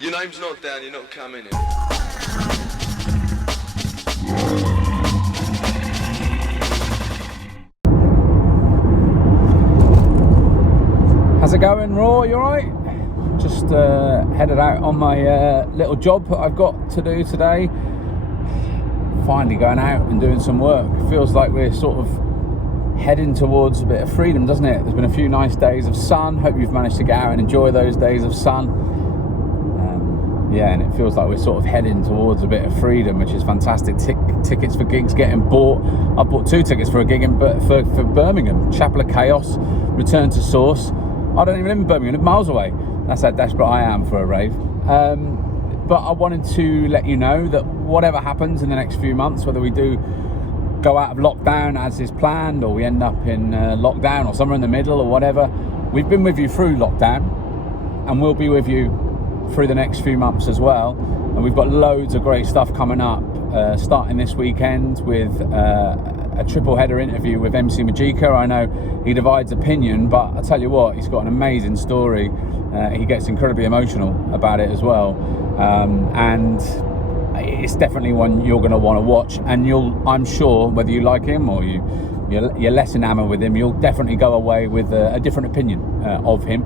Your name's not down, you're not coming in. How's it going, Raw? You alright? Just headed out on my little job that I've got to do today. Finally going out and doing some work. It feels like we're sort of heading towards a bit of freedom, doesn't it? There's been a few nice days of sun. Hope you've managed to get out and enjoy those days of sun. Yeah, and it feels like we're sort of heading towards a bit of freedom, which is fantastic. Tickets for gigs getting bought. I bought 2 tickets for a gig for Birmingham. Chapel of Chaos, Return to Source. I don't even live in Birmingham, I live miles away. That's how desperate I am for a rave. But I wanted to let you know that whatever happens in the next few months, whether we do go out of lockdown as is planned, or we end up in lockdown or somewhere in the middle or whatever, we've been with you through lockdown, and we'll be with you through the next few months as well. And we've got loads of great stuff coming up, starting this weekend with a triple header interview with MC MAGIKA. I know he divides opinion, but I tell you what, he's got an amazing story. He gets incredibly emotional about it as well, and it's definitely one you're going to want to watch. And I'm sure, whether you like him or you're less enamored with him, you'll definitely go away with a different opinion of him.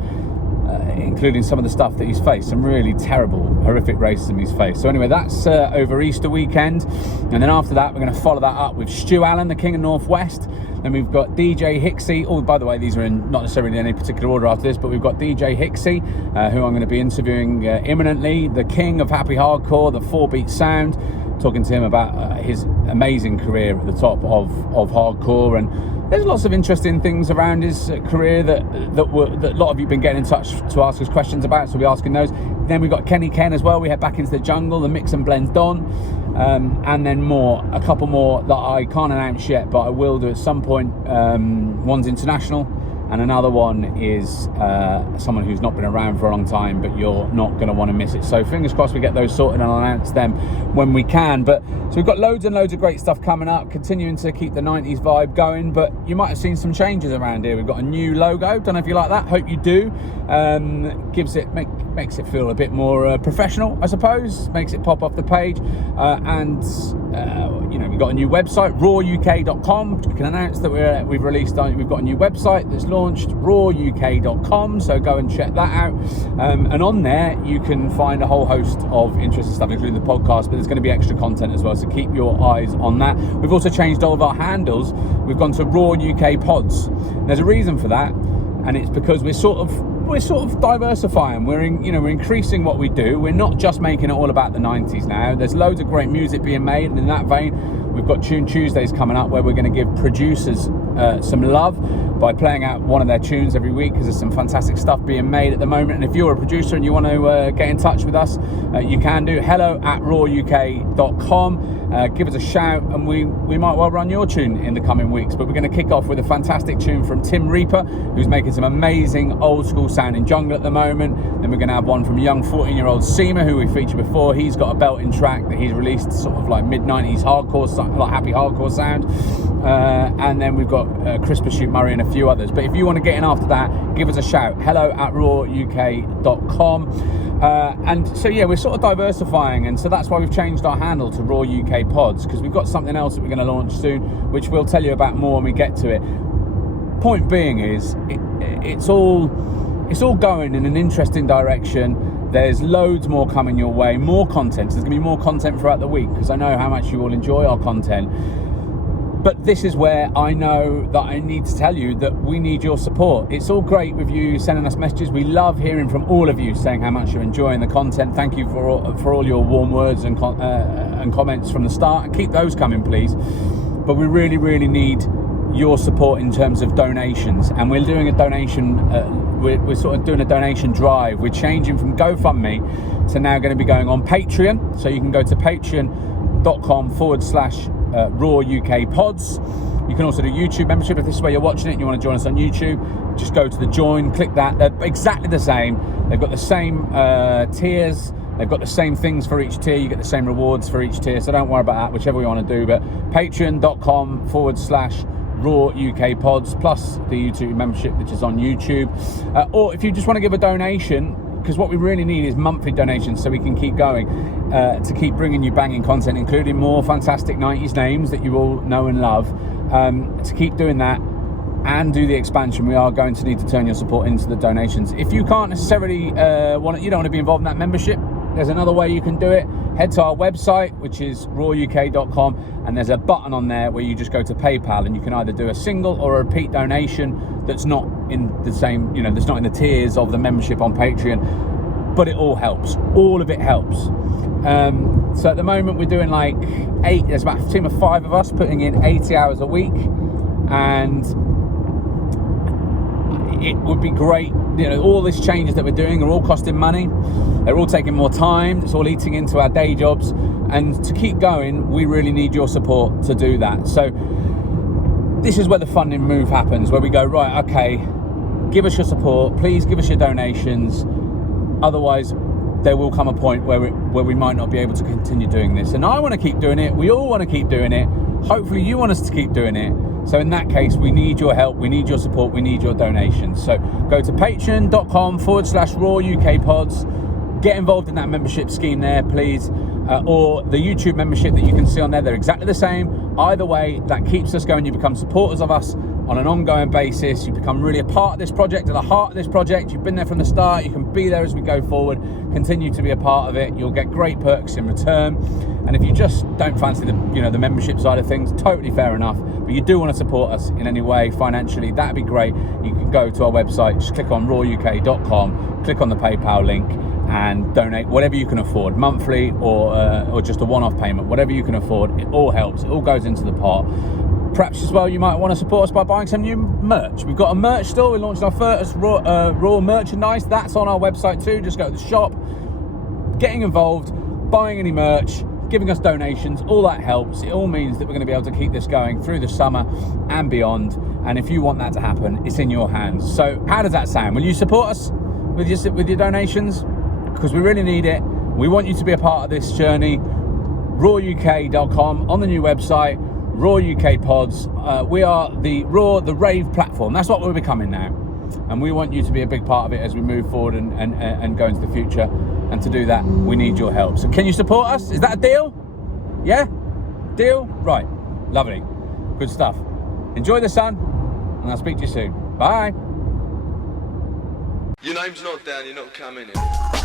Including some of the stuff that he's faced, some really terrible, horrific racism he's faced. So anyway, that's over Easter weekend, and then after that we're going to follow that up with STU ALLAN, the King of Northwest. Then we've got DJ HIXXY. Oh, by the way, these are in not necessarily in any particular order after this, but we've got DJ HIXXY, who I'm going to be interviewing imminently, the king of happy hardcore, the 4-beat sound, talking to him about his amazing career at the top of hardcore. And there's lots of interesting things around his career that a lot of you have been getting in touch to ask us questions about, so we'll be asking those. Then we've got KEN as well. We head back into the jungle, the mix and blends Don, and then a couple more that I can't announce yet, but I will do at some point. One's international, and another one is someone who's not been around for a long time, but you're not going to want to miss it. So fingers crossed we get those sorted, and I'll announce them when we can. But so we've got loads and loads of great stuff coming up, continuing to keep the 90s vibe going. But you might have seen some changes around here. We've got a new logo. Don't know if you like that. Hope you do. Makes it feel a bit more professional, I suppose. Makes it pop off the page. We've got a new website, rawuk.com. We can announce that we've got a new website that's launched, rawuk.com. So go and check that out. And on there, you can find a whole host of interesting stuff, including the podcast, but there's going to be extra content as well. So keep your eyes on that. We've also changed all of our handles. We've gone to Raw UK Pods. There's a reason for that, and it's because we're sort of diversifying. We're increasing what we do. We're not just making it all about the 90s now. There's loads of great music being made, and in that vein, we've got Tune Tuesdays coming up, where we're going to give producers some love by playing out one of their tunes every week, because there's some fantastic stuff being made at the moment. And if you're a producer and you want to get in touch with us, you can do hello@rawuk.com. Give us a shout, and we might well run your tune in the coming weeks. But we're going to kick off with a fantastic tune from Tim Reaper, who's making some amazing old school sounding jungle at the moment. Then we're going to have one from young 14-year-old Seema, who we featured before. He's got a belting track that he's released, sort of like mid-90s hardcore, like happy hardcore sound. And then we've got Chris Shoot Murray and a few others. But if you want to get in after that, give us a shout. hello@rawuk.com. And so yeah, we're sort of diversifying, and so that's why we've changed our handle to Raw UK Pods, because we've got something else that we're going to launch soon, which we'll tell you about more when we get to it. Point being is, it's all going in an interesting direction. There's loads more coming your way, more content. So there's going to be more content throughout the week, because I know how much you all enjoy our content. But this is where I know that I need to tell you that we need your support. It's all great with you sending us messages. We love hearing from all of you saying how much you're enjoying the content. Thank you for all your warm words and comments from the start. And keep those coming, please. But we really, really need your support in terms of donations. And we're doing a donation, we're sort of doing a donation drive. We're changing from GoFundMe to now going to be going on Patreon. So you can go to patreon.com/Raw UK Pods. You can also do YouTube membership. If this is where you're watching it and you want to join us on YouTube, just go to the join, click that. They're exactly the same. They've got the same tiers. They've got the same things for each tier. You get the same rewards for each tier. So don't worry about that, whichever you want to do. But patreon.com/Raw UK Pods, plus the YouTube membership, which is on YouTube. Or if you just want to give a donation, because what we really need is monthly donations so we can keep going, to keep bringing you banging content, including more fantastic 90s names that you all know and love. To keep doing that and do the expansion, we are going to need to turn your support into the donations. If you can't necessarily you don't want to be involved in that membership, there's another way you can do it. Head to our website, which is rawuk.com, and there's a button on there where you just go to PayPal, and you can either do a single or a repeat donation that's not in the same, that's not in the tiers of the membership on Patreon, but it all helps. All of it helps. So at the moment we're doing like there's about a team of 5 of us putting in 80 hours a week, and it would be great. All these changes that we're doing are all costing money. They're all taking more time. It's all eating into our day jobs. And to keep going, we really need your support to do that. So this is where the funding move happens, where we go, right, okay, give us your support. Please give us your donations. Otherwise, there will come a point where we might not be able to continue doing this. And I want to keep doing it. We all want to keep doing it. Hopefully you want us to keep doing it. So in that case, we need your help, we need your support, we need your donations. So go to patreon.com/rawukpods, get involved in that membership scheme there, please. Or the YouTube membership that you can see on there, they're exactly the same. Either way, that keeps us going. You become supporters of us on an ongoing basis. You become really a part of this project, at the heart of this project. You've been there from the start. You can be there as we go forward. Continue to be a part of it. You'll get great perks in return. And if you just don't fancy the membership side of things, totally fair enough. But you do want to support us in any way financially, that'd be great. You can go to our website, just click on rawuk.com, click on the PayPal link, and donate whatever you can afford, monthly or just a one-off payment, whatever you can afford. It all helps. It all goes into the pot. Perhaps as well, you might want to support us by buying some new merch. We've got a merch store. We launched our first raw merchandise. That's on our website too. Just go to the shop, getting involved, buying any merch, giving us donations. All that helps. It all means that we're going to be able to keep this going through the summer and beyond. And if you want that to happen, it's in your hands. So how does that sound? Will you support us with your donations? Because we really need it. We want you to be a part of this journey. rawuk.com on the new website. Raw UK Pods. We are the Rave platform. That's what we're becoming now. And we want you to be a big part of it as we move forward and go into the future. And to do that, we need your help. So can you support us? Is that a deal? Yeah? Deal? Right. Lovely. Good stuff. Enjoy the sun, and I'll speak to you soon. Bye. Your name's not down, you're not coming in.